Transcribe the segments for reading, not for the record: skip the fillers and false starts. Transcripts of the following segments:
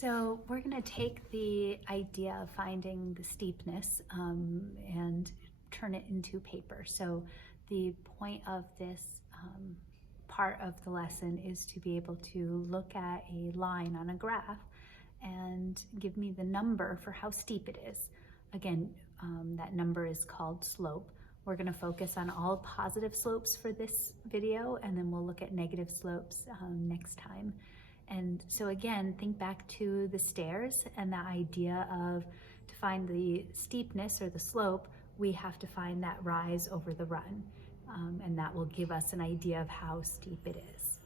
So we're going to take the idea of finding the steepness and turn it into paper. So the point of this part of the lesson is to be able to look at a line on a graph and give me the number for how steep it is. Again, that number is called slope. We're going to focus on all positive slopes for this video, and then we'll look at negative slopes next time. And so again, think back to the stairs and the idea of, to find the steepness or the slope, we have to find that rise over the run. And that will give us an idea of how steep it is.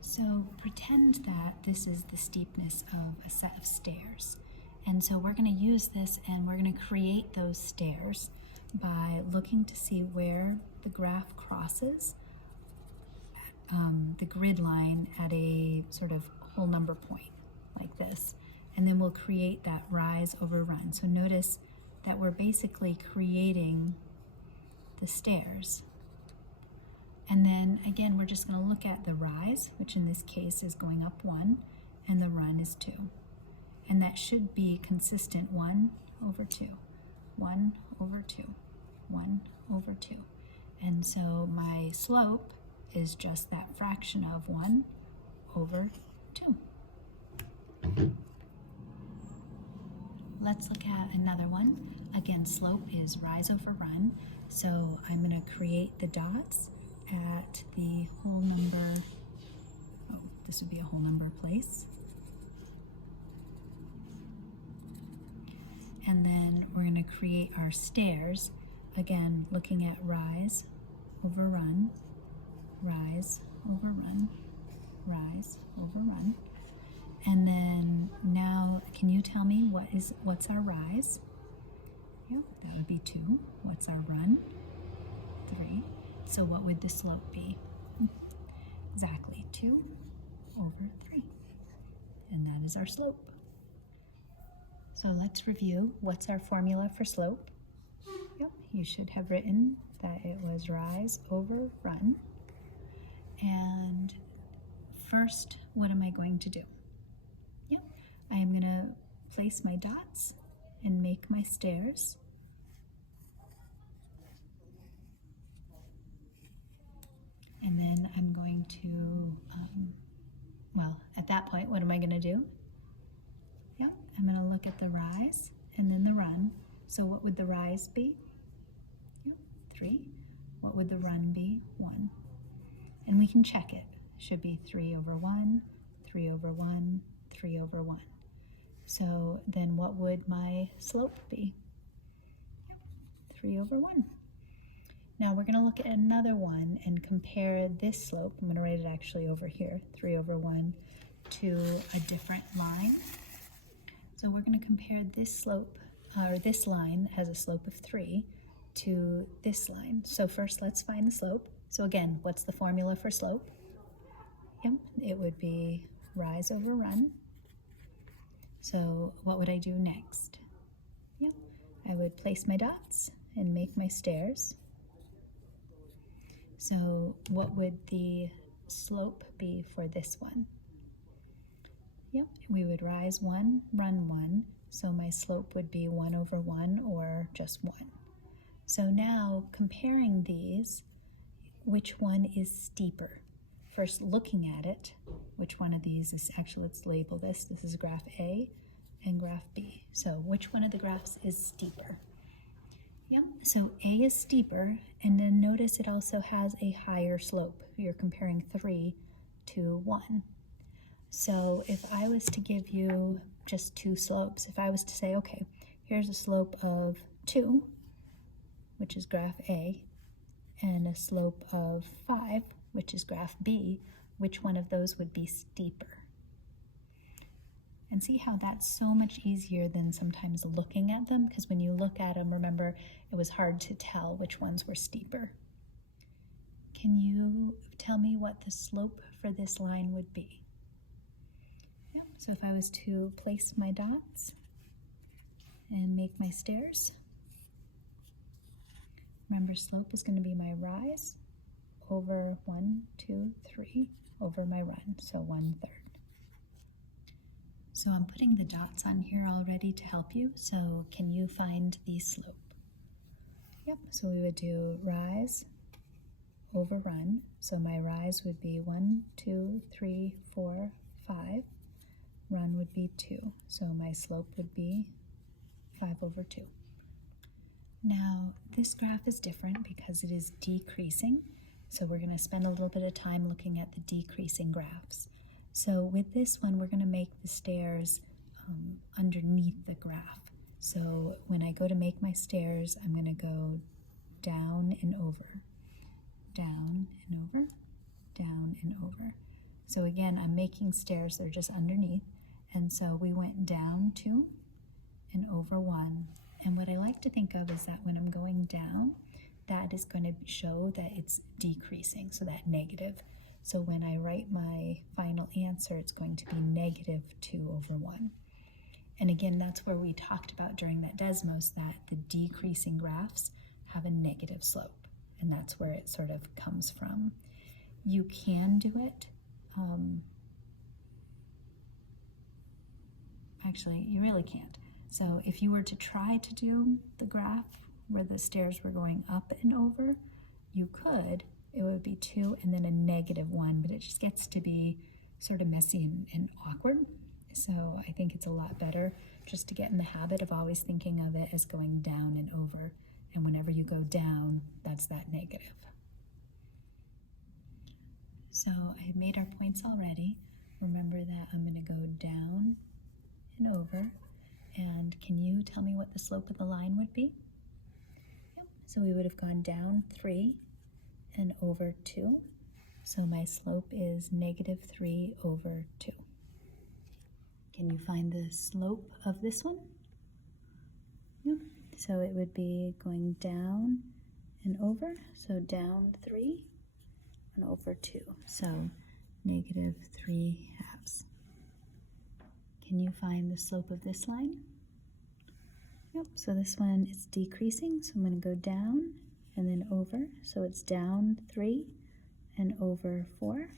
So pretend that this is the steepness of a set of stairs. And so we're going to use this and we're going to create those stairs by looking to see where the graph crosses the grid line at a sort of whole number point like this. And then we'll create that rise over run. So notice that we're basically creating the stairs. And then again, we're just going to look at the rise, which in this case is going up 1, and the run is 2. And that should be consistent 1 over 2, 1 over 2, 1 over 2. And so my slope is just that fraction of 1 over 2. Let's look at another one. Again, slope is rise over run. So I'm going to create the dots at the whole number. Oh, this would be a whole number place. And then we're going to create our stairs. Again, looking at rise over run, rise over run, rise over run. And then now, can you tell me what's our rise? Yep, that would be 2. What's our run? 3. So what would the slope be? Exactly 2 over 3. And that is our slope. So let's review. What's our formula for slope? Yep, you should have written that it was rise over run. And first, what am I going to do? Yep, I am going to place my dots and make my stairs. And then I'm going to, well, at that point, what am I going to do? Yep, I'm going to look at the rise and then the run. So what would the rise be? Yep, 3. What would the run be? 1. And we can check it. Should be 3 over 1, 3 over 1, 3 over 1. So then what would my slope be? Yep, 3 over 1. Now we're going to look at another one and compare this slope. I'm going to write it actually over here, 3 over 1, to a different line. So we're going to compare this slope, or this line has a slope of 3, to this line. So first let's find the slope. So again, what's the formula for slope? Yep, it would be rise over run. So what would I do next? Yep, I would place my dots and make my stairs. So what would the slope be for this one? Yep, we would rise 1, run 1. So my slope would be 1 over 1 or just 1. So now comparing these, which one is steeper? First looking at it, which one of these is, actually let's label this. This is graph A and graph B. So which one of the graphs is steeper? Yeah, so A is steeper, and then notice it also has a higher slope. You're comparing 3 to 1. So if I was to give you just 2 slopes, if I was to say, okay, here's a slope of 2, which is graph A, and a slope of 5, which is graph B, which one of those would be steeper? And see how that's so much easier than sometimes looking at them, because when you look at them, remember, it was hard to tell which ones were steeper. Can you tell me what the slope for this line would be? Yep, so if I was to place my dots and make my stairs, remember slope is going to be my rise over 1, 2, 3 over my run, so 1/3. So I'm putting the dots on here already to help you. So can you find the slope? Yep, so we would do rise over run. So my rise would be 1, 2, 3, 4, 5. Run would be 2. So my slope would be 5 over 2. Now this graph is different because it is decreasing. So we're going to spend a little bit of time looking at the decreasing graphs. So with this one, we're going to make the stairs underneath the graph. So when I go to make my stairs, I'm going to go down and over, down and over, down and over. So again, I'm making stairs, they're just underneath. And so we went down 2 and over 1. And what I like to think of is that when I'm going down, that is going to show that it's decreasing, so that negative. So when I write my final answer, it's going to be negative 2 over 1. And again, that's where we talked about during that Desmos that the decreasing graphs have a negative slope. And that's where it sort of comes from. You can do it. Actually, you really can't. So if you were to try to do the graph where the stairs were going up and over, you could. It would be 2 and then a negative 1, but it just gets to be sort of messy and awkward. So I think it's a lot better just to get in the habit of always thinking of it as going down and over. And whenever you go down, that's that negative. So I made our points already. Remember that I'm going to go down and over. And can you tell me what the slope of the line would be? Yep. So we would have gone down 3 and over 2. So my slope is negative 3 over 2. Can you find the slope of this one? Yep. So it would be going down and over. So down 3 and over 2. So negative 3 halves. Can you find the slope of this line? Yep, so this one is decreasing, so I'm going to go down and then over. So it's down 3 and over 4.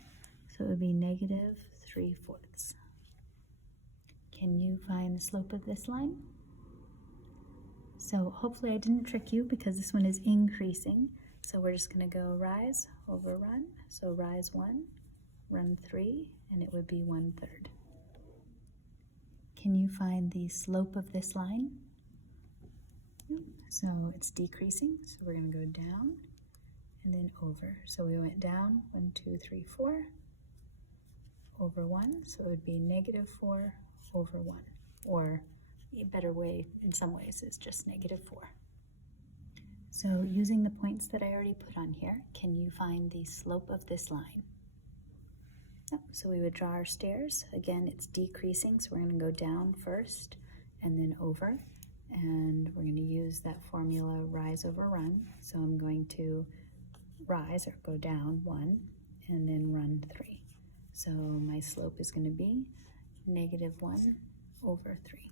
So it would be negative 3/4. Can you find the slope of this line? So hopefully I didn't trick you because this one is increasing. So we're just going to go rise over run. So rise 1, run 3, and it would be 1/3. Can you find the slope of this line? So it's decreasing, so we're going to go down and then over. So we went down 1, 2, 3, 4 over 1, so it would be negative 4 over 1, or a better way in some ways is just negative 4. So using the points that I already put on here, can you find the slope of this line? Yep. So we would draw our stairs. Again, it's decreasing, so we're going to go down first and then over. And we're going to use that formula rise over run. So I'm going to rise or go down 1 and then run 3. So my slope is going to be negative 1 over 3.